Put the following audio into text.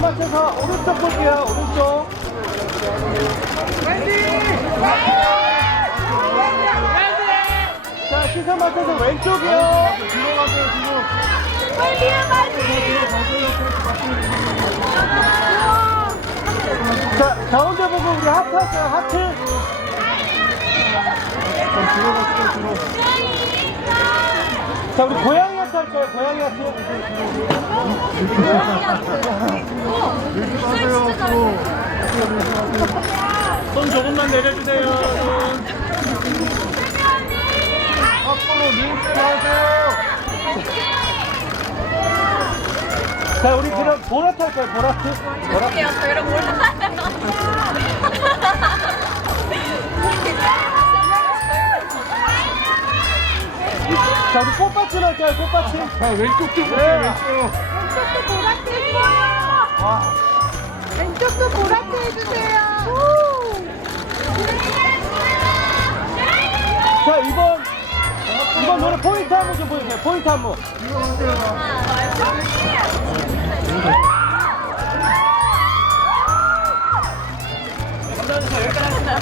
맞춰서 오른쪽 볼게요. 오른쪽. 자, 시선 맞춰서 왼쪽이요. 뒤로 가세요, 뒤로. 자, 가운데 보고 우리 하트 할까요? 하트. 자, 우리 고양이 고양이. 손 조금만 내려주세요. 손. 앞으로 밀지 마세요. 자, 우리 그럼 보라트 할까요? 보라트? 보라트. 저희 자, 우리 꽃받침 할까요? 꽃받침. 자, 왼쪽 좀 볼게요, 왼쪽. 왼쪽도 보라트 해주세요. 왼쪽도 보라트 해주세요. 자, 이번, 이번 노래 포인트 한 번 좀 보여주세요. 포인트 한 번. 감사합니다. 여기까지 하겠습니다.